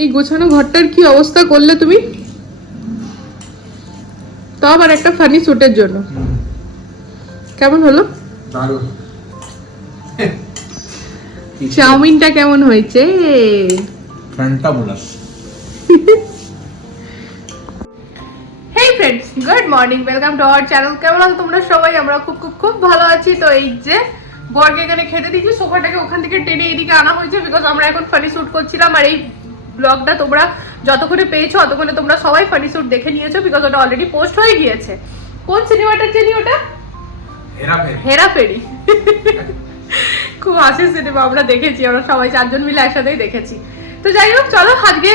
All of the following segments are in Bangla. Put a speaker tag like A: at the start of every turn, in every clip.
A: এই গোছানো ঘরটার কি অবস্থা করলে তুমি? তাও আবার একটা ফানি স্যুটের জন্য। কেমন হলো? চাউমিনটা কেমন হয়েছে? Hey friends good morning welcome to our channel কেমন আছো তোমরা সবাই? আমরা খুব খুব খুব ভালো আছি। তো এই যে বর্গে এখানে খেতে দিচ্ছি সোফাটাকে ওখান থেকে টেনে এদিকে আনা হয়েছে বিকজ আমরা এখন ফানি শুট করছিলাম। আর এই ব্লগটা তোমরা যতক্ষণে পেয়েছ ততক্ষণে তোমরা সবাই ফানি শুট দেখে নিয়েছো বিকজ ওটা অলরেডি পোস্ট হয়ে গিয়েছে। কোন সিনেমাটা চিনি ওটা?
B: হেরাফেরি।
A: খুব হাসির সিনেমা আমরা দেখেছি আমরা সবাই চারজন মিলে একসাথেই দেখেছি। তো যাই হোক চলো আজকে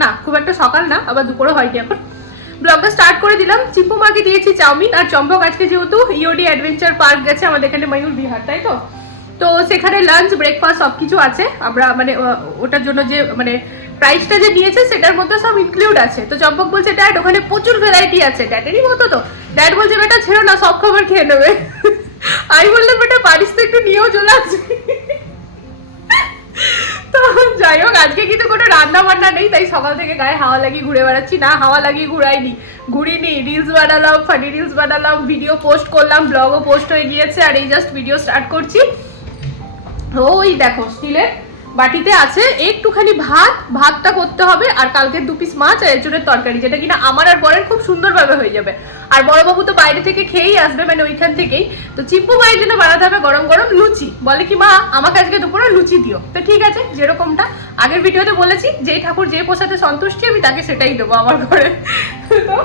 A: না খুব একটা সকাল না আবার দুপুরে হয়নি এখন। ব্লগটা স্টার্ট করে দিলাম। চিম্পু মাকে দিয়েছি চাউমিন আর চম্পক আজকে যেহেতু ইওডি অ্যাডভেঞ্চার পার্ক গেছে আমাদের এখানে ময়ূর বিহার তাই তো? তো সেখানে লাঞ্চ ব্রেকফাস্ট সব কিছু আছে। আমরা মানে ওটার জন্য যে মানে প্রাইসটা যে নিয়েছে, সেটার মধ্যে সব ইনক্লুড আছে। তো চম্পক বলছে ড্যাড ওখানে প্রচুর ভ্যারাইটি আছে। ড্যাডেরই মতো তো। ড্যাড বলছে, বেটা, ছেড়ো না, সব খাবার খেয়ে নেবে। আমি বললাম, বেটা পারিস তো একটু নিয়েও চলে আসবি। তো যাই হোক, আজকে কিন্তু কোনো রান্না বান্না নেই, তাই সকাল থেকে গায়ে হাওয়া লাগিয়ে ঘুরে বেড়াচ্ছি। না, হাওয়া লাগিয়ে ঘুরাইনি, ঘুরিনি। রিলস বানালাম ফানি রিলস বানালাম ভিডিও পোস্ট করলাম ব্লগও পোস্ট হয়ে গিয়েছে, আর এই জাস্ট ভিডিও স্টার্ট করছি। ওই দেখো, স্টিলের বাটিতে আছে একটুখানি ভাত, ভাতটা করতে হবে আর কালকে দু পিস মাছ আর এঁচড়ের তরকারি, যেটা কিনা আমার আর বরের খুব সুন্দরভাবে হয়ে যাবে। আর বড়বাবু তো বাইরে থেকে খেয়েই আসবে মানে ওইখান থেকেই। তো চিপ্পু মায়ের জন্য বানাতে হবে গরম গরম লুচি। বলে কি, মা, আমাকে আজকে দুপুরে লুচি দিও। তো ঠিক আছে, যেরকমটা। আগের ভিডিওতে বলেছি, যেই ঠাকুর যে পোষাতে সন্তুষ্টি, আমি তাকে সেটাই দেবো আমার ঘরে। তো,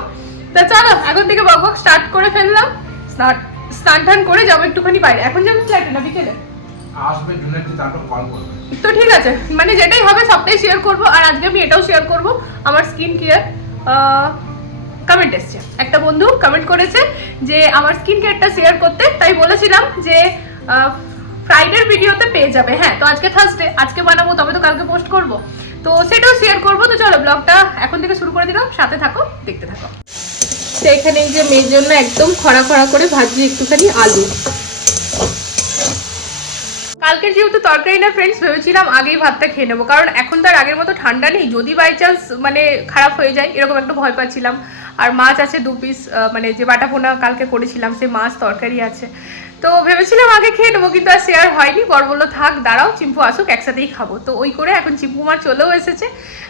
A: তা চলো, এখন থেকে বক বক স্টার্ট করে ফেললাম। স্নান স্নান টান করে যাব একটুখানি বাইরে। এখন যাব ফ্ল্যাটে না, বিকেলে?
B: আসবে জুনেদি তারপর কল করবে।
A: তো ঠিক আছে মানে যেটাই হবে সবটাই শেয়ার করব, আর আজকে আমি এটাও শেয়ার করব, আমার স্কিন কেয়ার কমেন্ট এসছে। একটা বন্ধু কমেন্ট করেছে যে, আমার স্কিন কেয়ারটা শেয়ার করতে। তাই বলেছিলাম যে ফ্রাইডের ভিডিওতে পেয়ে যাবে। হ্যাঁ তো আজকে থার্সডে আজকে বানাবো, তবে তো কালকে পোস্ট করব। তো সেটাও শেয়ার করব। তো চলো ব্লগটা এখন থেকে শুরু করে দিলাম। সাথে থাকো, দেখতে থাকো। তো এখানে যে মেয়ের জন্য একদম খরা খরা করে ভাজি একটুখানি আলু। কালকের যেহেতু তরকারি না ফ্রেন্ডস ভেবেছিলাম আগেই ভাতটা খেয়ে নেব। কারণ এখন তার আগের মতো ঠান্ডা নেই। যদি বাই চান্স মানে খারাপ হয়ে যায়, এরকম একটু ভয় পাচ্ছিলাম। আর মাছ আছে দু পিস মানে যে বাটা পোনা কালকে করেছিলাম সে মাছ তরকারি আছে। তো ভেবেছিলাম আগে খেয়ে নেব, কিন্তু আর শেয়ার হয়নি। বর বলল, থাক, দাঁড়াও, চিম্পু আসুক, একসাথেই খাব। তো ওই করে এখন চিম্পু মা চলেও এসেছে।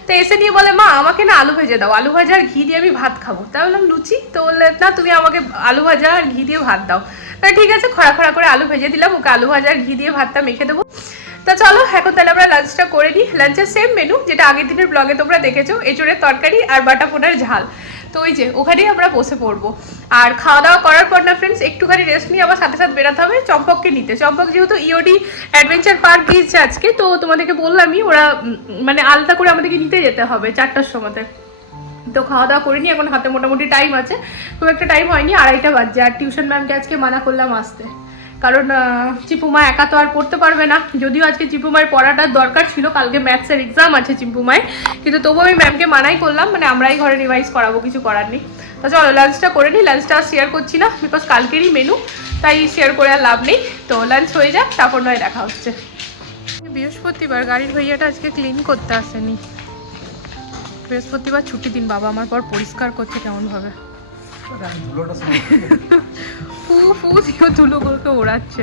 A: তো এসে নিয়ে বলে, মা, আমাকে না আলু ভেজে দাও। আলু ভাজা আর ঘি দিয়ে আমি ভাত খাব। তা বললাম, লুচি? তো বললে, না, তুমি আমাকে আলু ভাজা আর ঘি দিয়ে ভাত দাও। তা ঠিক আছে খরা খরা করে আলু ভেজে দিলাম। ওকে আলু ভাজা আর ঘি দিয়ে ভাতটা মেখে দেবো। তা চলো, এখন তাহলে আমরা লাঞ্চটা করে নিই। লাঞ্চের সেম মেনু যেটা আগের দিনের ব্লগে তোমরা দেখেছ, এঁচড়ের তরকারি আর বাটা পোনার ঝাল। তো ওই যে, ওখানেই আমরা বসে পড়ব। আর খাওয়া দাওয়া করার পর না ফ্রেন্ডস একটুখানি রেস্ট নিয়ে আবার সাথে সাথে বেরাতে হবে চম্পককে নিতে। চম্পক যেহেতু ইওডি অ্যাডভেঞ্চার পার্ক গিয়েছে আজকে, তো তোমাদেরকে বললামই, ওরা মানে আলাদা করে আমাদেরকে নিতে যেতে হবে চারটার সময়তে। তো খাওয়া দাওয়া করিনি এখন হাতে মোটামুটি টাইম আছে। খুব একটা টাইম হয়নি, আড়াইটা বাজছে। আর টিউশন ম্যামকে আজকে মানা করলাম আসতে। কারণ চিপুমা একা তো আর পড়তে পারবে না। যদিও আজকে চিপুমায়ের পড়াটার দরকার ছিল, কালকে ম্যাথসের এক্সাম আছে চিম্পুমায় কিন্তু তবুও আমি ম্যামকে মানাই করলাম মানে আমরাই ঘরে রিভাইজ করাবো, কিছু করার নেই। তো চলো লাঞ্চটা করে নিই। লাঞ্চটা শেয়ার করছি না বিকজ কালকেরই মেনু তাই শেয়ার করে আর লাভ নেই। তো লাঞ্চ হয়ে যাক, তারপর নয় দেখা হচ্ছে। বৃহস্পতিবার, গাড়ির ভাইয়াটা আজকে ক্লিন করতে আসেনি। বৃহস্পতিবার ছুটি দিন, বাবা আমার পর পরিষ্কার করছে কেমন ফু ফু দিয়ে ধুলোগুলোকে ওড়াচ্ছে।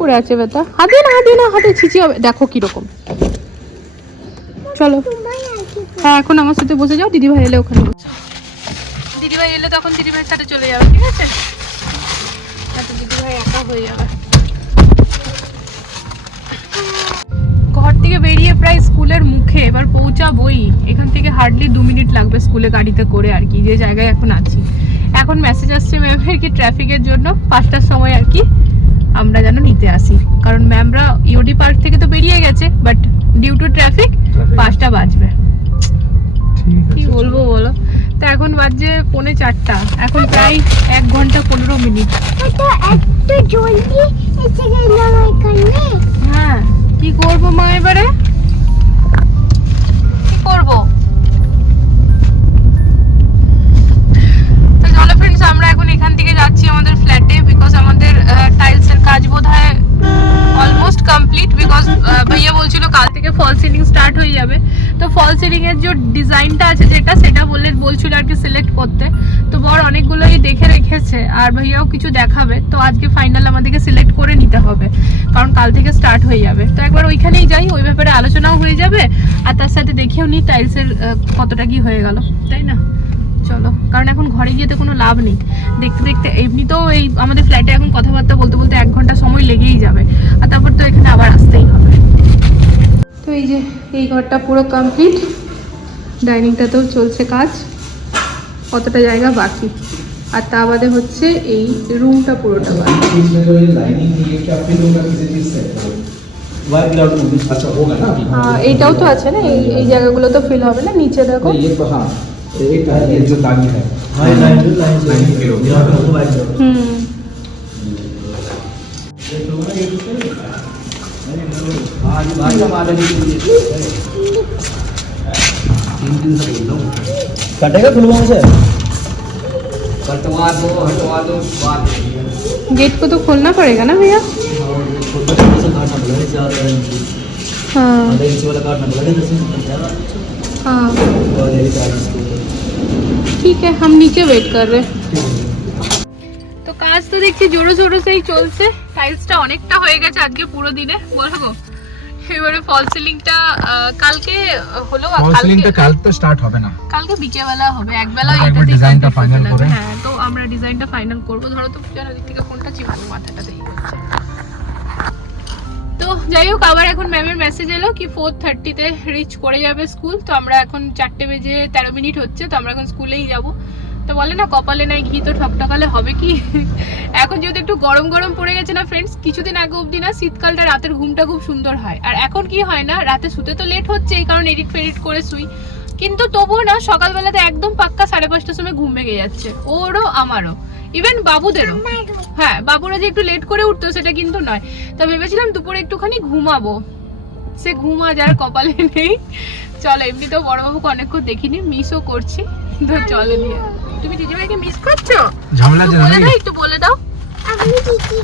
A: পড়ে আছে বেটা। হাতে না হাতে না হাতে ছিচি হবে। দেখো কীরকম। চলো। হ্যাঁ এখন আমার সাথে বসে যাও দিদি ভাই এলে ওখানে বসো দিদি ভাই এলে তখন দিদি ভাইয়ের সাথে চলে যাবে ঠিক আছে? দিদি ভাই একা হয়ে যাবে। ঘর থেকে বেরিয়ে প্রায় স্কুলের মুখে এবার পৌঁছাবই। এখান থেকে হার্ডলি দু মিনিট লাগবে স্কুলে গাড়িতে করে আর কি যে জায়গায় এখন আছি। এখন মেসেজ আসছে ম্যামের কি ট্রাফিকের জন্য পাঁচটার সময় আর কি আমরা যেন নিতে আসি। কারণ ম্যামরা ইউডি পার্ক থেকে তো বেরিয়ে গেছে বাট ডিউ টু ট্রাফিক পাঁচটা বাজবে।
B: ঠিক
A: কি বলব বলো? তো এখন বাজছে পৌনে চারটা। এখন প্রায় এক ঘণ্টা পনেরো মিনিট হ্যাঁ। কি করব মা এবারে? কি করব? তো চলো ফ্রেন্ডস আমরা এখন এখান থেকে যাচ্ছি আমাদের ফ্ল্যাটে বিকজ আমাদের টাইলস এর কাজ বোধহয় অলমোস্ট কমপ্লিট বিকজ ভাইয়া বলছিল কাল থেকে ফল সিলিং স্টার্ট হয়ে যাবে। তো ফল সিলিং এর যে ডিজাইনটা আছে যেটা, সেটা বলে বলছিল আর কি সিলেক্ট করতে। তো বর অনেকগুলোই দেখে রেখেছে, আর ভাইয়াও কিছু দেখাবে। তো আজকে ফাইনাল আমাদেরকে সিলেক্ট করে নিতে হবে, কারণ কাল থেকে স্টার্ট হয়ে যাবে। তো একবার ওইখানেই যাই, ওই ব্যাপারে আলোচনাও হয়ে যাবে, আর তার সাথে দেখেও নিই টাইলসের কতটা কি হয়ে গেল, তাই না? চলো কারণ এখন ঘরে গিয়ে তো কোনো লাভ নেই। দেখতে দেখতে এমনিতেও এই আমাদের ফ্ল্যাটে এখন কথাবার্তা বলতে বলতে এক ঘণ্টা সময় লেগেই যাবে। আর তারপর তো এখানে আবার আসতেই হবে। তো এই যে এই ঘরটা পুরো কমপ্লিট ডাইনিংটাতেও চলছে কাজ। কতটা জায়গা বাকি। আর তা বাদে হচ্ছে এই রুমটা পুরোটা হ্যাঁ, এইটাও তো আছে না? এই জায়গাগুলো তো ফিল হবে না? নিচে দেখো।
C: হ্যাঁ। एक है जो है।
D: हाँ लाइन जो लाइन से
C: लाइन फिल
D: हाँ भाई तीन दिन से बोल रहा हूँ कटेगा खुलवाओं से? कटवा दो हटवा दो बात
A: गेट को तो खोलना पड़ेगा ना भैया?
D: छोटे छोटे से काटना पड़ेगा ज़्यादा
A: हाँ।
D: आधा वाला काटना पड़ेगा जैसे निकल जाएगा
A: हाँ
D: और ये चार्ज इसको
A: ঠিক আছে हम नीचे वेट कर रहे हैं তো কাজ তো দেখছি জোরো জোরো সেই চলছে টাইলসটা অনেকটা হয়ে গেছে আজকে পুরো দিনে বলবো এবারে ফল সিলিংটা কালকে হলো আর
B: ফল সিলিংটা
A: কালকে
B: কাল তো স্টার্ট হবে না
A: কালকে বিকেলবেলা হবে একবেলা
B: আমরা একবার
A: এটাতেই
B: ডিজাইনটা
A: complete
B: final
A: করতে
B: করে।
A: লাগবে। হ্যাঁ তো আমরা ডিজাইনটা ফাইনাল করব ধরো তো যেন দিক থেকে ফোনটা চিপাবো মাথাটা দেখি তো যাই হোক, আবার এখন ম্যামের মেসেজ এলো কি ফোর থার্টিতে রিচ করে যাবে স্কুল তো আমরা এখন চারটে বেজে তেরো মিনিট হচ্ছে, তো আমরা এখন স্কুলেই যাব। তো বলে না, কপালে নাই ঘি, তো ঠকঠকালে হবে কি? এখন যেহেতু একটু গরম গরম পড়ে গেছে না ফ্রেন্ডস কিছুদিন আগে অবধি না শীতকালটা, রাতের ঘুমটা খুব সুন্দর হয়। আর এখন কি হয় না, রাতে শুতে তো লেট হচ্ছে, এই কারণে এডিট ফেডিট করে শুই। কিন্তু তবুও না, সকালবেলাতে একদম পাক্কা সাড়ে পাঁচটার সময় ঘুম ভেঙে যাচ্ছে। ওরও, আমারও। ইভেন বাবুদেরও। হ্যাঁ বাবুরা যে একটু লেট করে উঠতো সেটা কিন্তু নয়। তা ভেবেছিলাম দুপুরে একটুখানি ঘুমাবো। সে ঘুমা যার কপালে নেই। চলো এমনিতেও বড়বাবুকে অনেকক্ষণ দেখিনি মিসও করছি। তো চলো নিয়ে। তুমি দিদিভাইকে মিস করছ?
B: ঝামেলা
A: বলে দাও একটু বলে দাও।
E: আমি দিদিকে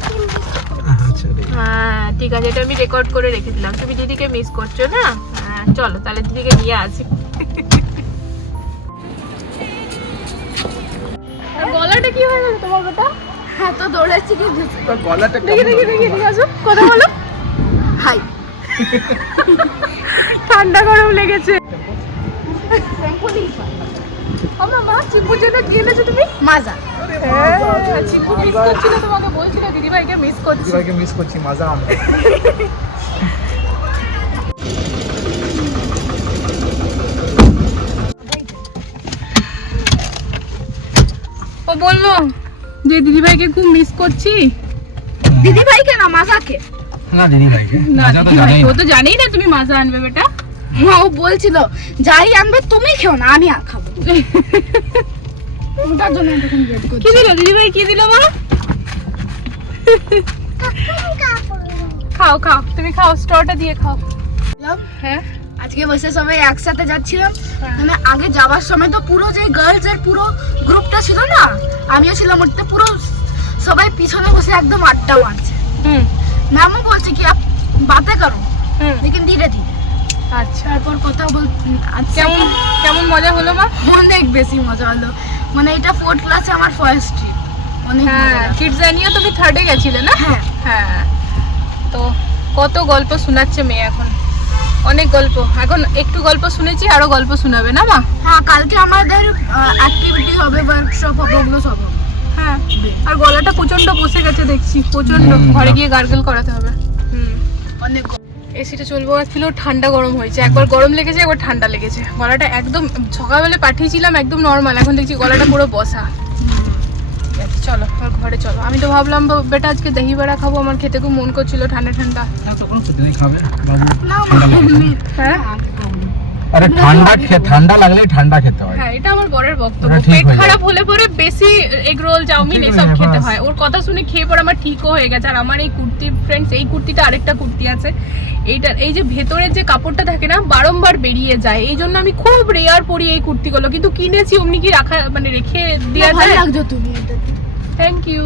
B: আচ্ছা
A: হ্যাঁ ঠিক আছে এটা আমি রেকর্ড করে রেখেছিলাম তুমি দিদিকে মিস করছ না? হ্যাঁ চলো তাহলে দিদিকে নিয়ে আসি। গলাটা কি হয়ে গেল তোমার বেটা
E: হ্যাঁ তো দৌড়াচ্ছি কি
B: তোর গলাটা
A: দেখি দেখি দেখি দেখি আসো কথা বলো।
E: হাই
A: ঠান্ডা গরম লেগেছে। ও মামা চিপুর জন্য কি এনেছো তুমি?
E: মাজা।
A: হ্যাঁ, চিপু মিস করছিল তোমাকে বলছিল দিদিভাইকে মিস করছি।
B: দিদিভাইকে মিস করছি মজা আমরা।
A: বলল যে দিদিভাইকে খুব মিস করছি।
E: দিদি ভাইকে না মাজাকে?
B: না দিদিভাইকে।
A: না
B: মজা তো
A: দিদিভাই ও তো জানেই না তুমি মাজা আনবে বেটা।
E: হ্যাঁ ও বলছিল যাই আনবে তুমি খেও না আমি আর খাব ওটার জন্য তখন ওয়েট
A: কি দিল দিদিভাই কি দিল মা? খাও খাও তুমি খাও স্টরটা দিয়ে খাও। হ্যাঁ?
E: আজকে বসে সবাই একসাথে যাচ্ছিলাম। মানে আগে যাওয়ার সময় তো পুরো যে গার্লস এর পুরো গ্রুপটা ছিল না আমিও ছিলাম ওতে পুরো সবাই পিছনে বসে একদম আড্ডা মারছে।
A: হুম।
E: ম্যামও বলছে কি আপ বাতে করো।
A: হুম।
E: লেকিন ধীরে ধীরে।
A: আচ্ছা।
E: তারপর কথা বল আচ্ছা।
A: কেমন কেমন মজা হলো মা?
E: অনেক বেশি মজা হলো। মানে এটা ফোর্থ ক্লাসে আমার ফার্স্ট ট্রিপ অনেক
A: হ্যাঁ
E: মজা।
A: কিডজানিও তুমি থার্ডে গেছিলে না?
E: হ্যাঁ।
A: হ্যাঁ। তো কত গল্প শোনাচ্ছে মেয়ে এখন? অনেক গল্প। এখন একটু গল্প শুনেছি আরও গল্প শোনাবে না মা?
E: হ্যাঁ কালকে আমাদের অ্যাক্টিভিটি হবে ওয়ার্কশপ হবে ওগুলো সব
A: হ্যাঁ আর গলাটা প্রচণ্ড বসে গেছে দেখছি
B: প্রচণ্ড
A: ঘরে গিয়ে গার্গেল করাতে হবে। হুম।
E: অনেক
A: এসিটা চলবো ছিল ঠান্ডা গরম হয়েছে। একবার গরম লেগেছে একবার ঠান্ডা লেগেছে। গলাটা একদম সকালবেলা পাঠিয়েছিলাম একদম নর্মাল এখন দেখছি গলাটা পুরো বসা। চলো আমার ঘরে চলো। আমি তো ভাবলাম বেটা আজকে দহি বড়া খাব আমার খেতে খুব মন করছিল ঠান্ডা ঠান্ডা। হ্যাঁ?
B: আরে ঠান্ডা খে ঠান্ডা লাগলে ঠান্ডা খেতে হয়।
A: হ্যাঁ এটা আমার বরের বক্তব্য। পেট খারাপ হলে পরে বেশি এগ রোল চাউমিন এসব খেতে হয় ওর কথা শুনে খেয়ে পরে আমার ঠিকও হয়ে গেছে। আর আমার এই কুর্তি ফ্রেন্ডস এই কুর্তিটা আরেকটা কুর্তি আছে। এইটা এই যে ভেতরের যে কাপড়টা থাকে না বারংবার বেরিয়ে যায়। এই জন্য আমি খুব রেয়ার পরি এই কুর্তিগুলো। কিন্তু কিনেছি অমনি কি রাখা মানে রেখে দেওয়া
E: ভালো
A: যায়?
E: লাগছো তুমি এটা
A: থ্যাংক ইউ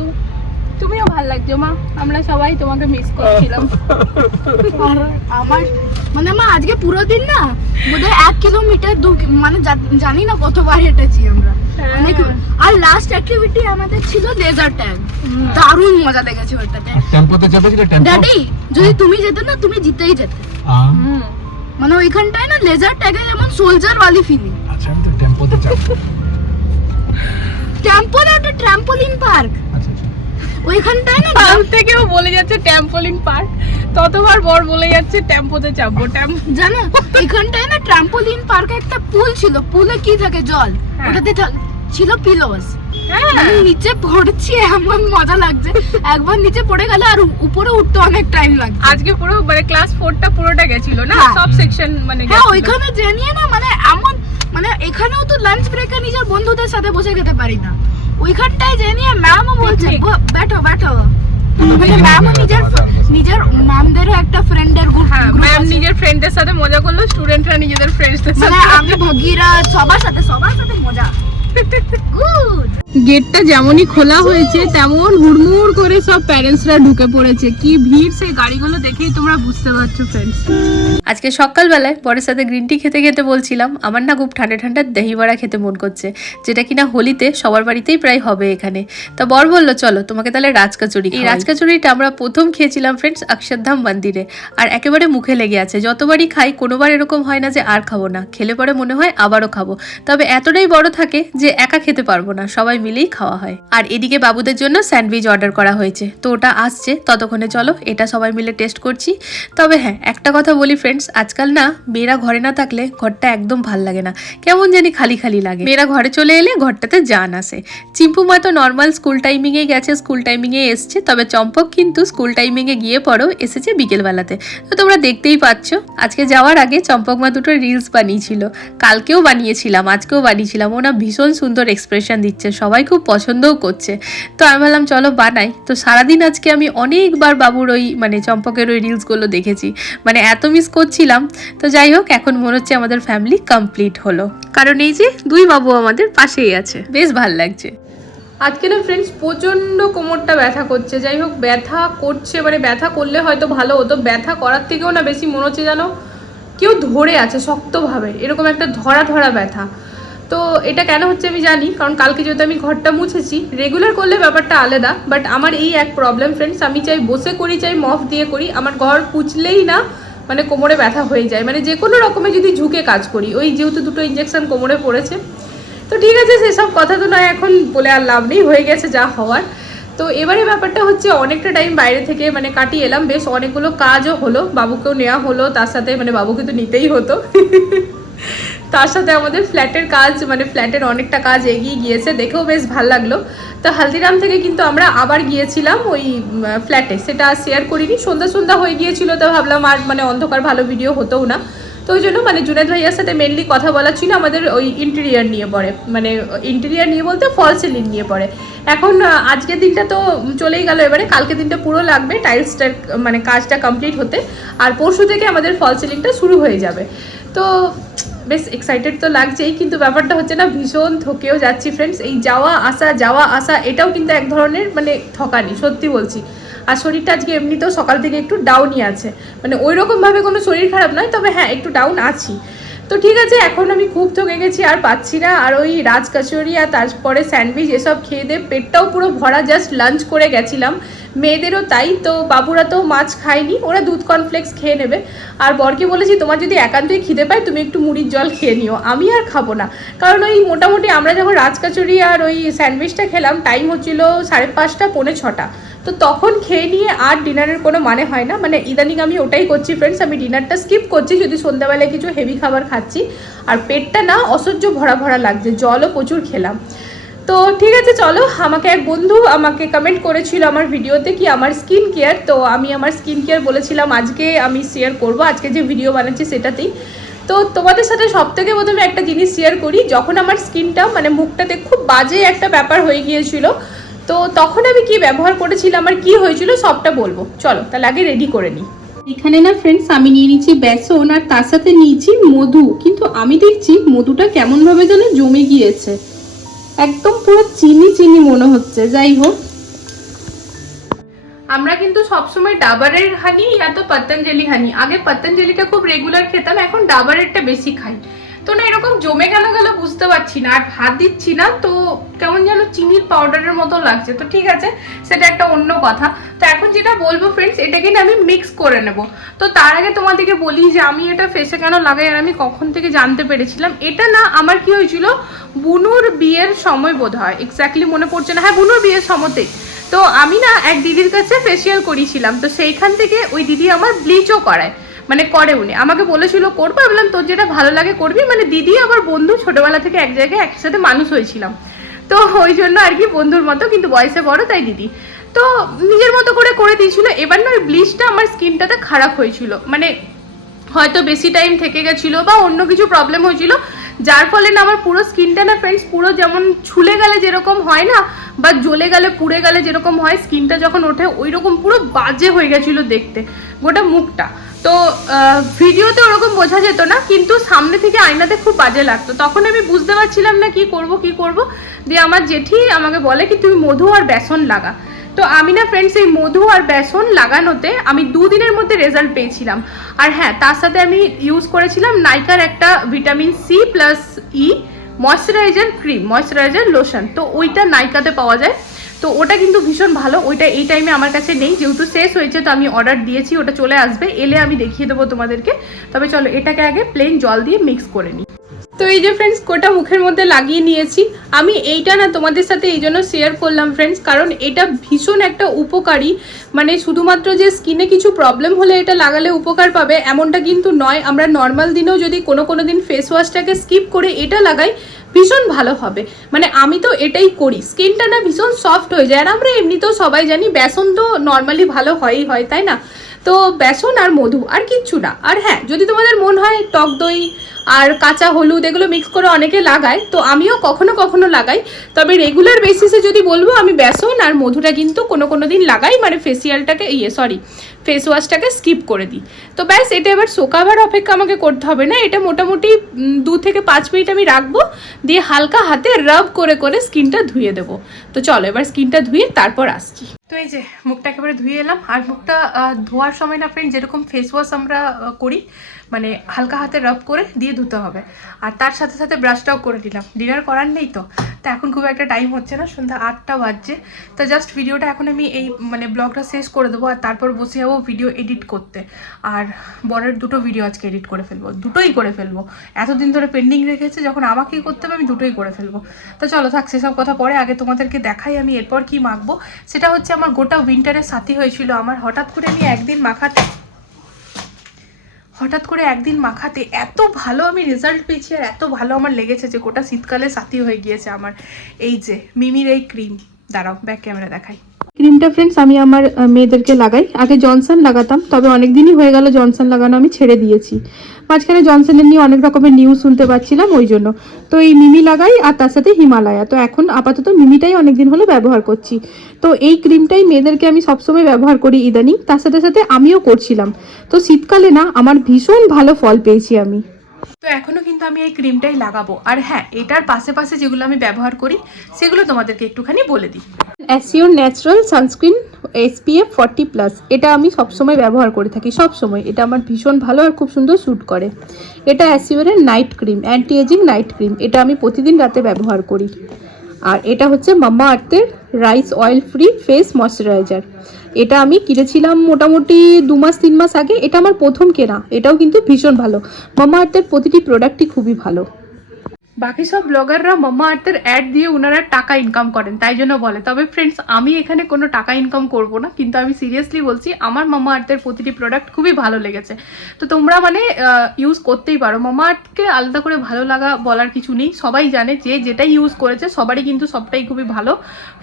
A: তুমিও ভালো লাগছো মা। আমরা সবাই তোমাকে মিস করছিলাম।
E: আর আমার মানে মা আজকে পুরো দিন না বোধহয় এক কিলোমিটার দু মানে জানি না কতবার হেঁটেছি আমরা।
A: হ্যাঁ।
E: আর লাস্ট অ্যাক্টিভিটি আমাদের ছিল লেজার ট্যাগ দারুণ মজা লেগেছে ওটাতে।
B: টেম্পোতে চেপেছিলে টেম্পো
E: ড্যাডি যদি তুমি যেতে না তুমি জিতেই যেতে।
A: হুম।
E: মানে ওইখানটায় না লেজার ট্যাগে যেমন সোলজার वाली ফিলিং
B: আচ্ছা আমি তো টেম্পোতে চাপবো
E: টেম্পো না ওটা পার্ক ওইখানটায় না
A: কাল থেকেও বলে যাচ্ছে ট্যাম্পোলিন পার্ক ততবার বর বলে যাচ্ছে টেম্পোতে চাপবো ট্যাম্প
E: জানো এখানটায় না ট্রাম্পোলিন পার্কে একটা পুল ছিল। পুলে কি থাকে? জল।
A: হ্যাঁ।
E: ওটাতে ছিল পিলোস
A: হ্যাঁ।
E: নিচে পড়ছি এমন মজা লাগছে। একবার নিচে পড়ে গেলে আর উপরে উঠতে অনেক টাইম লাগছে।
A: আজকে পুরো মানে ক্লাস ফোরটা পুরোটা গেছিল না?
E: হ্যাঁ।
A: সব সেকশন মানে
E: হ্যাঁ ওইখানে জানিয়ে না মানে এমন মানে এখানেও তো লাঞ্চ ব্রেকে নিজের বন্ধুদের সাথে বসে খেতে পারি না। ওইখানটায় জানিয়ে ম্যামও বলছে
A: Picnic.
E: "ব- ব্যাঠো ব্যাঠো মানে ম্যামও নিজের নিজের ম্যামদেরও একটা ফ্রেন্ডের গ্রুপ
A: হ্যাঁ ম্যাম নিজের ফ্রেন্ডদের সাথে মজা করল স্টুডেন্টরা নিজেদের ফ্রেন্ডসদের
E: মানে
A: সাথে।
E: আমি ভগিরা সবার সাথে সবার সাথে মজা।
A: গেটটা যেমনই খোলা হয়েছে তেমন হুড়মুড় করে সব প্যারেন্টসরা ঢুকে পড়েছে। কি ভিড় সেই গাড়িগুলো দেখেই তোমরা বুঝতে পারছ ফ্রেন্ডস
F: আজকে সকালবেলায় বরের সাথে গ্রিন টি খেতে খেতে বলছিলাম আমার না খুব ঠান্ডা ঠান্ডা দহি বড়া খেতে মন করছে যেটা কিনা হোলিতে সবার বাড়িতেই প্রায় হবে এখানে। তা বর বলল চলো তোমাকে তাহলে রাজকাচুরি এই রাজকাচুরিটা আমরা প্রথম খেয়েছিলাম ফ্রেন্ডস অক্ষরধাম মন্দিরে। আর একেবারে মুখে লেগে আছে। যতবারই খাই কোনোবার এরকম হয় না যে আর খাব না। খেলে পরে মনে হয় আবারও খাব। তবে এতটাই বড় থাকে যে একা খেতে পারব না, সবাই মিলেই খাওয়া হয়। আর এদিকে বাবুদের জন্য স্যান্ডউইচ অর্ডার করা হয়েছে। তো ওটা আসছে, ততক্ষণে চলো, এটা সবাই মিলে টেস্ট করছি। তবে হ্যাঁ একটা কথা বলি ফ্রেন্ডস আজকাল না মেয়েরা ঘরে না থাকলে ঘরটা একদম ভালো লাগে না। কেমন জানি খালি খালি লাগে। মেয়েরা ঘরে চলে এলে ঘরটাতে জান আসে। চিম্পু মা তো নর্মাল স্কুল টাইমিংয়ে গেছে স্কুল টাইমিংয়ে এসছে, তবে চম্পক কিন্তু স্কুল টাইমিংয়ে গিয়ে পরেও এসেছে বিকেলবেলাতে। তো তোমরা দেখতেই পাচ্ছ, আজকে যাওয়ার আগে চম্পক মা দুটো রিলস বানিয়েছিল। কালকেও বানিয়েছিলাম, আজকেও বানিয়েছিলাম ওনা ভীষণ সুন্দর এক্সপ্রেশন দিচ্ছে, সবাই খুব পছন্দও করছে। তো আমি ভাবলাম, চলো বানাই। তো সারাদিন আজকে আমি অনেকবার বাবুর ওই মানে চম্পকের ওই রিলসগুলো দেখেছি। মানে এত মিস করছিলাম। তো যাই হোক, এখন মনে হচ্ছে আমাদের ফ্যামিলি কমপ্লিট হলো। কারণ এই যে দুই বাবু আমাদের পাশেই আছে। বেশ ভালো লাগছে।
A: আজকে না ফ্রেন্ডস প্রচণ্ড কোমরটা ব্যথা করছে। যাই হোক, ব্যথা করছে মানে ব্যথা করলে হয়তো ভালো হতো। ব্যথা করার থেকেও না বেশি মনে হচ্ছে যেন কেউ ধরে আছে শক্তভাবে। এরকম একটা ধরা ধরা ব্যথা। তো এটা কেন হচ্ছে আমি জানি, কারণ কালকে যেহেতু আমি ঘরটা মুছেছি রেগুলার করলে ব্যাপারটা আলাদা বাট আমার এই এক প্রবলেম ফ্রেন্ডস আমি চাই বসে করি, চাই মফ দিয়ে করি, আমার ঘর পুছলেই না মানে কোমরে ব্যথা হয়ে যায়। মানে যে কোনো রকমে যদি ঝুঁকে কাজ করি, ওই যেহেতু দুটো ইঞ্জেকশন কোমরে পড়েছে। তো ঠিক আছে, সেসব কথা তো নয়, এখন বলে আর লাভ নেই, হয়ে গেছে যা হওয়ার। তো এবারে ব্যাপারটা হচ্ছে, অনেকটা টাইম বাইরে থেকে মানে কাটিয়ে এলাম, বেশ অনেকগুলো কাজও হলো, বাবুকেও নেওয়া হলো, তার সাথে মানে বাবুকে তো নিতেই হতো। তার সাথে আমাদের ফ্ল্যাটের কাজ মানে ফ্ল্যাটের অনেকটা কাজ এগিয়ে গিয়েছে, দেখেও বেশ ভালো লাগল। তো হালদিরাম থেকে কিন্তু আমরা আবার গিয়েছিলাম ওই ফ্ল্যাটে। সেটা শেয়ার করিনি, সন্ধ্যা সন্ধ্যা হয়ে গিয়েছিল তো ভাবলাম আর মানে অন্ধকার ভালো ভিডিও হতেও না। তো ওই জন্য মানে জুনেদ ভাইয়ার সাথে মেনলি কথা বলা ছিল আমাদের ওই ইন্টেরিয়ার নিয়ে পড়ে মানে ইন্টেরিয়ার নিয়ে বলতে ফল সিলিং নিয়ে পড়ে এখন আজকের দিনটা তো চলেই গেল এবারে। কালকে দিনটা পুরো লাগবে টাইলসটার মানে কাজটা কমপ্লিট হতে। আর পরশু থেকে আমাদের ফল সিলিংটা শুরু হয়ে যাবে। তো বেশ এক্সাইটেড তো লাগছেই, কিন্তু ব্যাপারটা হচ্ছে না, ভীষণ থকেও যাচ্ছি ফ্রেন্ডস এই যাওয়া, আসা যাওয়া, আসা, এটাও কিন্তু এক ধরনের মানে ঠকানি, সত্যি বলছি। আর শরীরটা আজকে এমনিতেও সকাল থেকে একটু ডাউনই আছে। মানে ওই রকমভাবে কোনো শরীর খারাপ নয়, তবে হ্যাঁ একটু ডাউন আছি। তো ঠিক আছে, এখন আমি খুব থকে গেছি, আর পাচ্ছি না। আর ওই রাজ কচুরি আর তারপরে স্যান্ডউইচ এসব খেয়ে দিয়ে পেটটাও পুরো ভরা জাস্ট লাঞ্চ করে গেছিলাম। মেয়েদেরও তাই, তো বাবুরা তো মাছ খায়নি, ওরা দুধ কর্নফ্লেক্স খেয়ে নেবে। আর বরকে বলেছি, তোমার যদি একান্তই খিদে পায়, তুমি একটু মুড়ির জল খেয়ে নিও। আমি আর খাব না। কারণ ওই মোটামুটি আমরা যখন রাজ রাজকাচুরি আর ওই স্যান্ডউইচটা খেলাম টাইম হচ্ছিল সাড়ে পাঁচটা, পৌনে ছটা। তো তখন খেয়ে নিয়ে আর ডিনারের কোনো মানে হয় না। মানে ইদানিং আমি ওটাই করছি ফ্রেন্ডস আমি ডিনারটা স্কিপ করছি, যদি সন্ধ্যাবেলায় কিছু হেভি খাবার খাচ্ছি। আর পেটটা না অসহ্য ভরা ভরা লাগছে, জলও প্রচুর খেলাম। তো ঠিক আছে, চলো, আমাকে এক বন্ধু আমাকে কমেন্ট করেছিল আমার ভিডিওতে কি আমার স্কিন কেয়ার তো আমি আমার স্কিন কেয়ার বলেছিলাম, আজকে আমি শেয়ার করব, আজকে যে ভিডিও বানাচ্ছি সেটাতেই। তো তোমাদের সাথে সব থেকে প্রথমে একটা জিনিস শেয়ার করি, যখন আমার স্কিনটা মানে মুখটাতে খুব বাজে একটা ব্যাপার হয়ে গিয়েছিল তো তখন আমি কি ব্যবহার করেছিলাম আর কি হয়েছিল সবটা বলব। চলো তাহলে আগে রেডি করে নিই এখানে না ফ্রেন্ডস আমি নিয়ে নিচ্ছি বেসন আর তার সাথে নিয়েছি মধু। কিন্তু আমি দেখছি মধুটা কেমন ভাবে যেন জমে গিয়েছে। একদম পুরো চিনি চিনি মনে হচ্ছে যাই হোক। আমরা কিন্তু সবসময় ডাবারের হানি ইয়া তো পতঞ্জলি হানি আগে পতঞ্জলিটা খুব রেগুলার খেতাম এখন ডাবারেরটা বেশি খাই। তো না, এরকম জমে গেল গেল বুঝতে পারছি না। আর ভাত দিচ্ছি না, তো কেমন যেন চিনির পাউডারের মতো লাগছে। তো ঠিক আছে, সেটা একটা অন্য কথা। তো এখন যেটা বলব ফ্রেন্ডস এটাকে না আমি মিক্স করে নেব। তো তার আগে তোমাদেরকে বলি যে, আমি এটা ফেসে কেন লাগাই আর আমি কখন থেকে জানতে পেরেছিলাম। এটা না আমার কি হয়েছিল, বুনুর বিয়ের সময় বোধ হয় এক্স্যাক্টলি মনে পড়ছে না। হ্যাঁ বুনুর বিয়ের সময়তেই। তো আমি না এক দিদির কাছে ফেসিয়াল করিয়েছিলাম। তো সেইখান থেকে ওই দিদি আমার ব্লিচও করায়। মানে করে উনি। আমাকে বলেছিল, করব? আমি বললাম, তোর যেটা ভালো লাগে করবি। মানে দিদি আমার বন্ধু, ছোটবেলা থেকে এক জায়গায় একসাথে মানুষ হয়েছিলাম। তো ওই জন্য আর কি বন্ধুর মতো, কিন্তু বয়সে বড়, তাই দিদি। তো নিজের মতো করে করে দিয়েছিল। এবার না ওই ব্লিচটা আমার স্কিনটাতে খারাপ হয়েছিল। মানে হয়তো বেশি টাইম থেকে গেছিল বা অন্য কিছু প্রবলেম হয়েছিল। যার ফলে না আমার পুরো স্কিনটা না ফ্রেন্ডস পুরো যেমন ছুলে গেলে যেরকম হয় না, বা জ্বলে গেলে, পুড়ে গেলে যেরকম হয় স্কিনটা যখন ওঠে ওই রকম পুরো বাজে হয়ে গেছিল দেখতে, গোটা মুখটা। তো ভিডিওতে ওরকম বোঝা যেত না, কিন্তু সামনে থেকে আয়নাতে খুব বাজে লাগতো। তখন আমি বুঝতে পারছিলাম না কি করব কি করব। দিয়ে আমার জেঠি আমাকে বলে কি, তুমি মধু আর বেসন লাগা। তো আমি না ফ্রেন্ডস এই মধু আর বেসন লাগানোতে আমি দুদিনের মধ্যে রেজাল্ট পেয়েছিলাম। আর হ্যাঁ তার সাথে আমি ইউজ করেছিলাম নাইকার একটা vitamin C plus E moisturizer cream moisturizer lotion তো ওইটা নাইকাতে পাওয়া যায়। তো ওটা কিন্তু ভীষণ ভালো, ওইটা এই টাইমে আমার কাছে নেই, যেহেতু শেষ হয়েছে, তো আমি অর্ডার দিয়েছি, ওটা চলে আসবে, এলে আমি দেখিয়ে দেবো তোমাদেরকে। তবে চলো, এটাকে আগে প্লেন জল দিয়ে মিক্স করে নিই তো এই যে ফ্রেন্ডস কোটা মুখের মধ্যে লাগিয়ে নিয়েছি। আমি এইটা না তোমাদের সাথে এই জন্য শেয়ার করলাম ফ্রেন্ডস কারণ এটা ভীষণ একটা উপকারী। মানে শুধুমাত্র যে স্কিনে কিছু প্রবলেম হলে এটা লাগালে উপকার পাবে, এমনটা কিন্তু নয়। আমরা নর্মাল দিনেও যদি কোনো কোনো দিন ফেস ওয়াশটাকে স্কিপ করে এটা লাগাই, ভীষণ ভালো হবে। মানে আমি তো এটাই করি। স্কিনটা না ভীষণ সফট হয়ে যায়। আর আমরা এমনিতেও সবাই জানি, বেসন তো নর্মালি ভালো হয়ই হয়, তাই না? তো বেসন আর মধু আর কিচ্ছু না। আর হ্যাঁ যদি তোমাদের মন হয়, টক দই আর কাঁচা হলুদ এগুলো মিক্স করে অনেকে লাগায়, তো আমিও কখনো কখনো লাগাই। তবে রেগুলার বেসিসে যদি বলব, আমি বেসন আর মধুটা কিন্তু কোনো কোনো দিন লাগাই মানে ফেসিয়ালটাকে ইয়ে সরি ফেস ওয়াশটাকে স্কিপ করে দিই। তো ব্যাস, এটা এবার শোকাবার অপেক্ষা আমাকে করতে হবে না, এটা মোটামুটি দু থেকে পাঁচ মিনিট আমি রাখব, দিয়ে হালকা হাতে রাব করে করে স্কিনটা ধুয়ে দেবো। তো চলো, এবার স্কিনটা ধুয়ে তারপর আসছি। তো এই যে, মুখটা একেবারে ধুয়ে এলাম, আর মুখটা ধোয়ার সময় না ফ্রেন্ড যেরকম ফেস ওয়াশ আমরা করি মানে হালকা হাতে রাব করে দিয়ে ধুতে হবে। আর তার সাথে সাথে ব্রাশটাও করে দিলাম ডিনার করার নেই তো? তো এখন খুব একটা টাইম হচ্ছে না, সন্ধ্যা আটটা বাজছে। তো জাস্ট ভিডিওটা এখন আমি এই মানে ব্লগটা শেষ করে দেবো, আর তারপর বসে যাব ভিডিও এডিট করতে। আর বরের দুটো ভিডিও আজকে এডিট করে ফেলব, দুটোই করে ফেলব। এতদিন ধরে পেন্ডিং রেখেছে, যখন আমাকেই করতে হবে আমি দুটোই করে ফেলব। তো চলো থাক, সেসব কথা পরে আগে তোমাদেরকে দেখাই, আমি এরপর কি মাখবো। সেটা হচ্ছে আমার গোটা উইন্টারের সাথী হয়েছিল আমার। হঠাৎ করে আমি একদিন মাখাতে হঠাৎ করে একদিন মাখাতে এত ভালো আমি রেজাল্ট পেয়েছি আর এত ভালো আমার লেগেছে যে গোটা শীতকালে সাথী হয়ে গিয়েছে আমার। এই যে, মিমির এই ক্রিম দাঁড়াও ব্যাক ক্যামেরা দেখাই। ক্রিমটা ফ্রেন্ডস আমি আমার মেয়েদেরকে লাগাই। আগে জনসন লাগাতাম, তবে অনেক দিনই হয়ে গেল জনসন লাগানো, আমি ছেড়ে দিয়েছি। মাঝখানে জনসনের নিয়ে অনেক রকমের নিউজ শুনতে পাচ্ছিলাম, ওই জন্য। তো এই মিমি লাগাই, আর তার সাথে হিমালয়া তো এখন আপাতত মিমিটাই অনেক দিন হলো ব্যবহার করছি। তো এই ক্রিমটাই মেয়েদেরকে আমি সবসময় ব্যবহার করি ইদানিং। তার সাথে সাথে আমিও করছিলাম। তো শীতকালে না, আমার ভীষণ ভালো ফল পেয়েছি আমি। তো এখনও কিন্তু আমি এই ক্রিমটাই লাগাবো। আর হ্যাঁ এটার পাশে পাশে যেগুলো আমি ব্যবহার করি, সেগুলো তোমাদেরকে একটুখানি বলে দিই। Assure natural sunscreen SPF forty plus এটা আমি সবসময় ব্যবহার করে থাকি সব সময় এটা আমার ভীষণ ভালো আর খুব সুন্দর শ্যুট করে। এটা অ্যাসিওরের night cream anti ageing night cream এটা আমি প্রতিদিন রাতে ব্যবহার করি। আর এটা হচ্ছে মাম্মা আর্থের rice oil free face moisturizer. এটা আমি কিনেছিলাম মোটামুটি দু মাস, তিন মাস আগে। এটা আমার প্রথম কেনা। এটাও কিন্তু ভীষণ ভালো। মাম্মা আর্থের প্রতিটি প্রোডাক্টটি খুবই ভালো। বাকি সব ব্লগাররা মাম্মা আর্থের অ্যাড দিয়ে ওনারা টাকা ইনকাম করেন, তাই জন্য বলে। তবে ফ্রেন্ডস আমি এখানে কোনো টাকা ইনকাম করব না, কিন্তু আমি সিরিয়াসলি বলছি, আমার মামা আর্থের প্রতিটি প্রোডাক্ট খুবই ভালো লেগেছে। তো তোমরা মানে ইউজ করতেই পারো। মামা আর্থকে আলাদা করে ভালো লাগা বলার কিছু নেই। সবাই জানে যে যেটাই ইউজ করেছে, সবারই কিন্তু সবটাই খুবই ভালো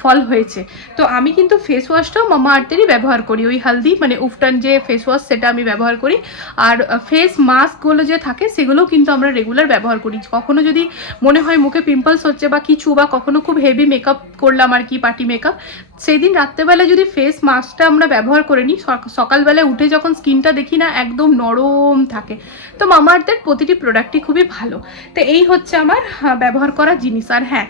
A: ফল হয়েছে। তো আমি কিন্তু ফেস ওয়াশটাও মামা আর্থেরই ব্যবহার করি। ওই হালদি মানে উফটান যে ফেস ওয়াশ সেটা আমি ব্যবহার করি। আর ফেস মাস্কগুলো যে থাকে, সেগুলোও কিন্তু আমরা রেগুলার ব্যবহার করি। কখনো যদি মনে হয় মুখে পিম্পলস হচ্ছে বা কিছু বা কখনো খুব হেভি মেকআপ করলাম আর কি পার্টি মেকআপ সেই দিন রাত্রেবেলা যদি ফেস মাস্কটা আমরা ব্যবহার করে নিই সকালবেলায় উঠে যখন স্কিনটা দেখি না, একদম নরম থাকে। তো মামাআর্থের প্রতিটি প্রোডাক্টই খুবই ভালো। তো এই হচ্ছে আমার ব্যবহার করা জিনিস। আর হ্যাঁ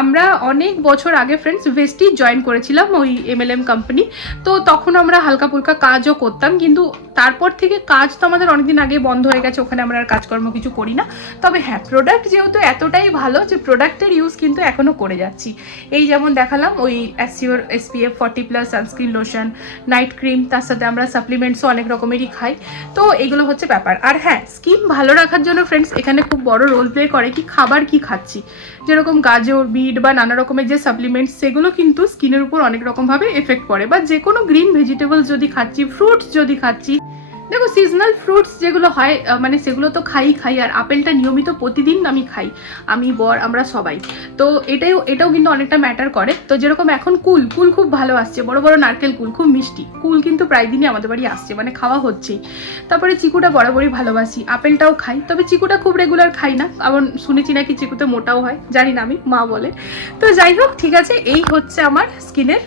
A: আমরা অনেক বছর আগে ফ্রেন্ডস ভেস্টি জয়েন করেছিলাম ওই এমএলএম কোম্পানি তো তখন আমরা হালকা ফুলকা কাজও করতাম, কিন্তু তারপর থেকে কাজ তো আমাদের অনেকদিন আগে বন্ধ হয়ে গেছে, ওখানে আমরা আর কাজকর্ম কিছু করি না। তবে হ্যাঁ প্রোডাক্ট যেহেতু এতটাই ভালো যে প্রোডাক্টের ইউজ কিন্তু এখনও করে যাচ্ছি। এই যেমন দেখালাম, ওই Assure SPF forty plus sunscreen lotion night cream তার সাথে আমরা সাপ্লিমেন্টসও অনেক রকমেরই খাই। তো এগুলো হচ্ছে ব্যাপার। আর হ্যাঁ স্কিন ভালো রাখার জন্য ফ্রেন্ডস এখানে খুব বড় রোল প্লে করে কি খাবার কি খাচ্ছি। যেরকম গাজর, বিট বা নানা রকমের যে সাপ্লিমেন্টস সেগুলো কিন্তু স্কিনের উপর অনেক রকমভাবে এফেক্ট পড়ে। বা যে কোনো গ্রিন ভেজিটেবলস যদি খাচ্ছি ফ্রুটস যদি খাচ্ছি দেখো সিজনাল ফ্রুটস যেগুলো হয় মানে সেগুলো তো খাই খাই, আর আপেলটা নিয়মিত প্রতিদিন আমি খাই। আমি, বর, আমরা সবাই। তো এটাই, এটাও কিন্তু অনেকটা ম্যাটার করে। তো যেরকম এখন কুল কুল খুব ভালো আসছে। বড় বড় নারকেল কুল, খুব মিষ্টি। কুল কিন্তু প্রায় দিনই আমাদের বাড়ি আসছে মানে খাওয়া হচ্ছেই। তারপরে চিকুটা বরাবরই ভালোবাসি। আপেলটাও খাই, তবে চিকুটা খুব রেগুলার খাই না। কারণ শুনেছি নাকি চিকুতে মোটাও হয়, জানি না আমি, মা বলে। তো যাই হোক, ঠিক আছে, এই হচ্ছে আমার স্কিনের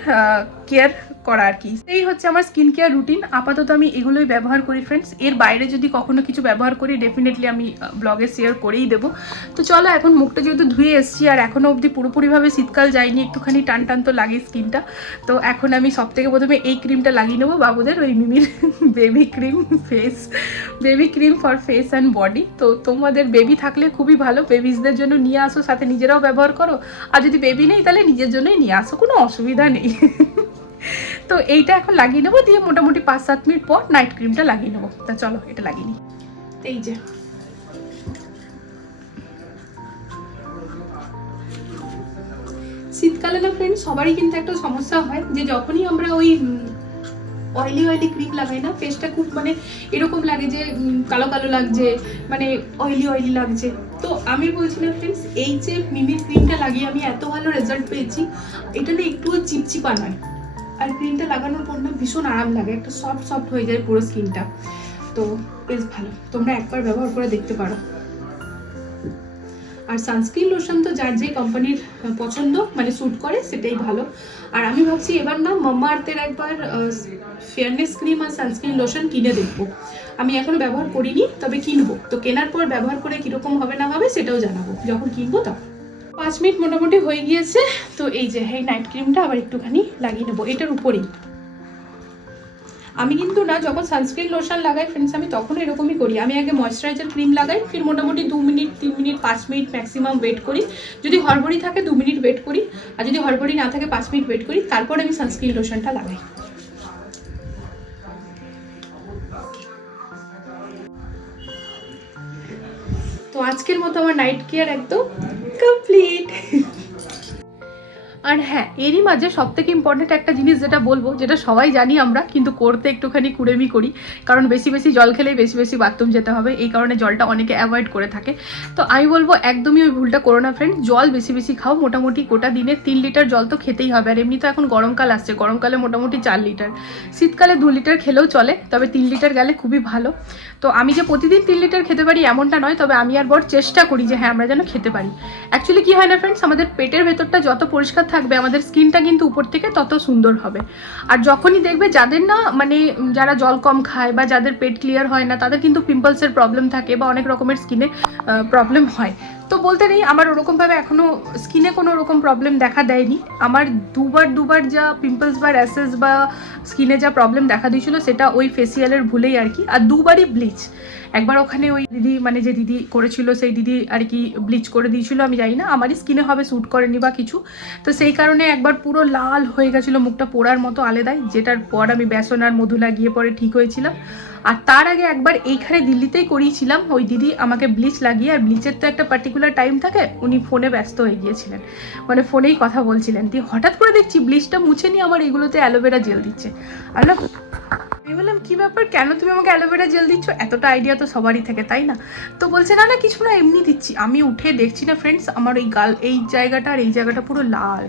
A: কেয়ার করা আর কি। এই হচ্ছে আমার স্কিন কেয়ার রুটিন আপাতত আমি এগুলোই ব্যবহার করি ফ্রেন্ডস এর বাইরে যদি কখনো কিছু ব্যবহার করি ডেফিনেটলি আমি ব্লগে শেয়ার করেই দেবো। তো চলো, এখন মুখটা যেহেতু ধুয়ে এসেছি, আর এখনও অবধি পুরোপুরিভাবে শীতকাল যায়নি, একটুখানি টান টান তো লাগে স্কিনটা তো এখন আমি সব থেকে প্রথমে এই ক্রিমটা লাগিয়ে নেব, বাবুদের ওই মিমির baby cream face baby cream for face and body তো তোমাদের বেবি থাকলে খুবই ভালো। বেবিসদের জন্য নিয়ে আসো, সাথে নিজেরাও ব্যবহার করো। আর যদি বেবি নেই, তাহলে নিজের জন্যই নিয়ে আসো, কোনো অসুবিধা নেই। তো এইটা এখন লাগিয়ে নেব, দিয়ে মোটামুটি পাঁচ সাত মিনিট পর নাইট ক্রিমটা লাগিয়ে নেব। তা চলো, এটা লাগিয়ে নিই। এই যে। শীতকালে না ফ্রেন্ড সবারই কিন্তু একটা সমস্যা হয় যে যখনই আমরা ওই অয়েলি অয়েলি ক্রিম লাগাই না ফেসটা খুব মানে এরকম লাগে যে কালো কালো লাগছে মানে অয়েলি অয়েলি লাগছে। তো আমি বলছিলাম ফ্রেন্ডস এই যে মিমির ক্রিমটা লাগিয়ে আমি এত ভালো রেজাল্ট পেয়েছি, এটা না একটুও চিপচিপা নয়। আর ক্রিমটা লাগানোর পর না ভীষণ আরাম লাগে, একটা সফট সফট হয়ে যায় পুরো স্কিনটা তো বেশ ভালো। তোমরা একবার ব্যবহার করে দেখতে পারো। আর সানস্ক্রিন লোশন তো যার যে কোম্পানির পছন্দ মানে স্যুট করে, সেটাই ভালো। আর আমি ভাবছি এবার না মাম্মা আর্থের একবার ফেয়ারনেস ক্রিম আর সানস্ক্রিন লোশন কিনে দেখব। আমি এখনও ব্যবহার করিনি, তবে কিনবো। তো কেনার পর ব্যবহার করে কীরকম হবে না হবে সেটাও জানাব। যখন কিনবো তখন। পাঁচ মিনিট মোটামুটি হয়ে গিয়েছে, তো এই যে এই নাইট ক্রিমটা আবার একটুখানি লাগিয়ে নেব, এটার উপরেই। আমি কিন্তু না, যখন সানস্ক্রিন লোশন লাগাই ফ্রেন্ডস আমি তখন এরকমই করি। আমি আগে ময়শ্চারাইজার ক্রিম লাগাই, ফির মোটামুটি দু মিনিট, তিন মিনিট, পাঁচ মিনিট ম্যাক্সিমাম ওয়েট করি। যদি হরবড়ি থাকে, দু মিনিট ওয়েট করি, আর যদি হরবড়ি না থাকে, পাঁচ মিনিট ওয়েট করি, তারপর আমি সানস্ক্রিন লোশনটা লাগাই। তো আজকের মতো আমার নাইট কেয়ার একদম। কমপ্লিট আর হ্যাঁ এরই মাঝে সব থেকে ইম্পর্টেন্ট একটা জিনিস যেটা বলব, যেটা সবাই জানি আমরা, কিন্তু করতে একটুখানি কুড়েমি করি, কারণ বেশি বেশি জল খেলেই বেশি বেশি বাথরুম যেতে হবে, এই কারণে জলটা অনেকে অ্যাভয়েড করে থাকে। তো আমি বলব, একদমই ওই ভুলটা করো না ফ্রেন্ড জল বেশি বেশি খাও, মোটামুটি গোটা দিনে তিন লিটার জল তো খেতেই হবে, আর এমনি তো এখন গরমকাল আসছে, গরমকালে মোটামুটি চার লিটার শীতকালে দু লিটার খেলেও চলে, তবে তিন লিটার গেলে খুবই ভালো। তো আমি যে প্রতিদিন তিন লিটার খেতে পারি এমনটা নয়, তবে আমি আর বর চেষ্টা করি যে হ্যাঁ আমরা যেন খেতে পারি। অ্যাকচুয়ালি কি হয় না ফ্রেন্ডস আমাদের পেটের ভেতরটা যত পরিষ্কার থাকবে, আমাদের স্কিনটা কিন্তু উপর থেকে তত সুন্দর হবে। আর যখনই দেখবে যাদের না মানে যারা জল কম খায় বা যাদের পেট ক্লিয়ার হয় না, তাদের কিন্তু পিম্পলসের প্রবলেম থাকে বা অনেক রকমের স্কিনে প্রবলেম হয়। তো বলতে নেই, আমার ওরকমভাবে এখনও স্কিনে কোনো রকম প্রবলেম দেখা দেয়নি। আমার দুবার দুবার যা পিম্পলস বা র্যাসেস বা স্কিনে যা প্রবলেম দেখা দিয়েছিল, সেটা ওই ফেসিয়ালের ভুলেই আর কি। আর দুবারই ব্লিচ একবার ওখানে ওই দিদি মানে যে দিদি করেছিল, সেই দিদি আর কি ব্লিচ করে দিয়েছিল, আমি জানি না। আমারই স্কিনে হবে শ্যুট করেনি বা কিছু। তো সেই কারণে একবার পুরো লাল হয়ে গেছিল, মুখটা পোড়ার মতো আলাদাই, যেটার পর আমি বেসন আর মধু লাগিয়ে পরে ঠিক হয়েছিলাম। আর তার আগে একবার এইখানে দিল্লিতেই করিয়েছিলাম। ওই দিদি আমাকে ব্লিচ লাগিয়ে, আর ব্লিচের তো একটা পার্টিকুলার টাইম থাকে, উনি ফোনে ব্যস্ত হয়ে গিয়েছিলেন। মানে ফোনেই কথা বলছিলেন। দিয়ে হঠাৎ করে দেখছি ব্লিচটা মুছে নিয়ে আমার এগুলোতে অ্যালোভেরা জেল দিচ্ছে। আর কি ব্যাপার? কেন তুমি আমাকে অ্যালোভেরা জেল দিচ্ছ? এতটা আইডিয়া তো সবারই থাকে, তাই না? তো বলছে, না না, কিছু না, এমনি দিচ্ছি। আমি উঠে দেখছি না ফ্রেন্ডস আমার ওই গাল, এই জায়গাটা আর এই জায়গাটা পুরো লাল।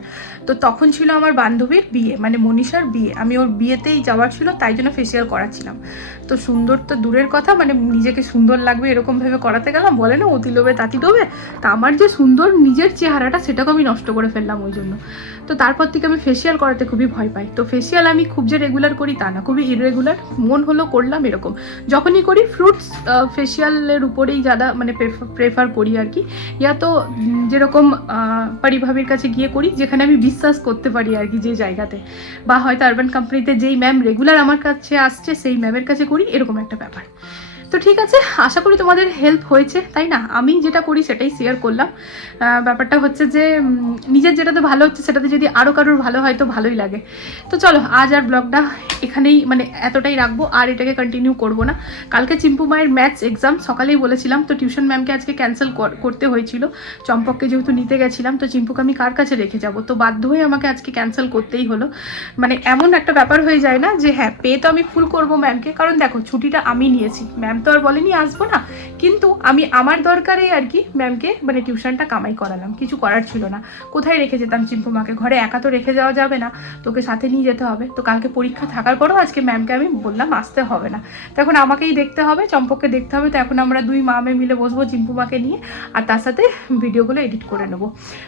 A: তো তখন ছিল আমার বান্ধবীর বিয়ে মানে মনীষার বিয়ে। আমি ওর বিয়েতেই যাওয়ার ছিল, তাই জন্য ফেসিয়াল করাচ্ছিলাম। তো সুন্দর তো দূরের কথা মানে নিজেকে সুন্দর লাগবে এরকম ভেবে করাতে গেলাম। বলে, না, অতি লোভে তাঁতি ডোবে। তা আমার যে সুন্দর নিজের চেহারাটা সেটাকে আমি নষ্ট করে ফেললাম ওই জন্য। তো তারপর থেকে আমি ফেসিয়াল করাতে খুবই ভয় পাই। তো ফেসিয়াল আমি খুব যে রেগুলার করি, তা না। খুবই ইরেগুলার মন হলো করলাম এরকম। যখনই করি ফ্রুটস ফেসিয়ালের উপরেই যারা মানে প্রেফার করি আর কি। ইয়া তো যেরকম পরিভাবের কাছে গিয়ে করি, যেখানে আমি বিশ্বাস করতে পারি আর কি যে জায়গাতে। বা হয়তো আরবান কোম্পানিতে যেই ম্যাম রেগুলার আমার কাছে আসছে, সেই ম্যামের কাছে করি, এরকম একটা ব্যাপার। তো ঠিক আছে, আশা করি তোমাদের হেল্প হয়েছে, তাই না? আমি যেটা করি সেটাই শেয়ার করলাম। ব্যাপারটা হচ্ছে যে নিজের যেটাতে ভালো হচ্ছে সেটাতে যদি আরও কারোর ভালো হয় তো ভালোই লাগে। তো চলো, আজ আর ব্লগটা এখানেই মানে এতটাই রাখব, আর এটাকে কন্টিনিউ করব না। কালকে চিম্পু মায়ের ম্যাথস এক্সাম সকালেই বলেছিলাম, তো টিউশন ম্যামকে আজকে ক্যান্সেল করতে হয়েছিল। চম্পককে যেহেতু নিতে গেছিলাম, তো চিম্পুকে আমি কার কাছে রেখে যাব? তো বাধ্য হয়ে আমাকে আজকে ক্যান্সেল করতেই হলো। মানে এমন একটা ব্যাপার হয়ে যায় না যে হ্যাঁ পে তো আমি ফুল করব ম্যামকে কারণ দেখো, ছুটিটা আমি নিয়েছি। ম্যাম তো আর বলেনি আসব না। কিন্তু আমি আমার দরকারে আর কি ম্যামকে মানে টিউশনটা কামাই করালাম। কিছু করার ছিল না। কোথায় রেখে যেতাম চিম্পু মাকে? ঘরে একা তো রেখে যাওয়া যাবে না। তোকে সাথে নিয়ে যেতে হবে। তো কালকে পরীক্ষা থাকার পরেও আজকে ম্যামকে আমি বললাম আসতে হবে না। তখন আমাকেই দেখতে হবে, চম্পককে দেখতে হবে। তো এখন আমরা দুই মামে মিলে বসবো চিম্পু মাকে নিয়ে। আর তার সাথে ভিডিওগুলো এডিট করে নেব।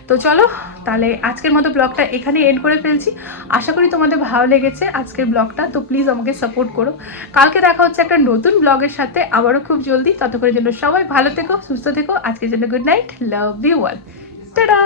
A: তো চলো, তাহলে আজকের মতো ব্লগটা এখানে এন্ড করে ফেলছি। আশা করি তোমাদের ভালো লেগেছে আজকের ব্লগটা। তো প্লিজ আমাকে সাপোর্ট করো। কালকে দেখা হচ্ছে একটা নতুন ব্লগের সাথে। আবারও খুব জলদি। ততক্ষণের জন্য সবাই ভালো থেকো, সুস্থ থেকো। আজকের জন্য good night love you all tata